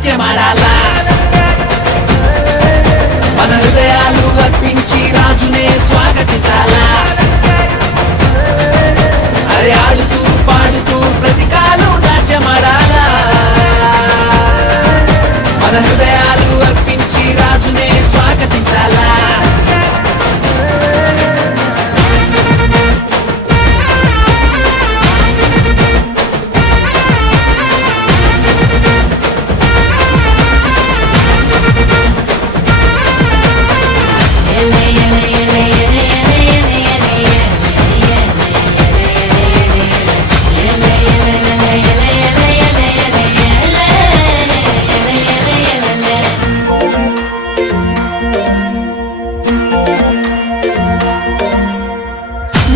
నాట్యమాడాలా మన హృదయాలు అర్పించి రాజునే స్వాగతించాలా అరే ఆడుతూ పాడుతూ ప్రతికాలు నాట్యమాడాలా మన హృదయాలు అర్పించి రాజునే స్వాగతించాలా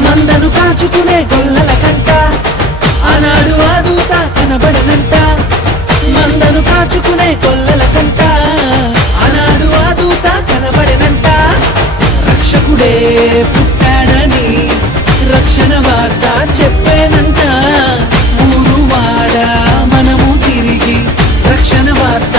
మందను కాచుకునే గొల్లల కంట ఆనాడు ఆ దూత కనబడనంట మందను కాచుకునే గొల్లల కంట ఆనాడు ఆ దూత కనబడనంట రక్షకుడే పుట్టాడని రక్షణ వార్త చెప్పేనంట ఊరు వాడ మనము తిరిగి రక్షణ వార్త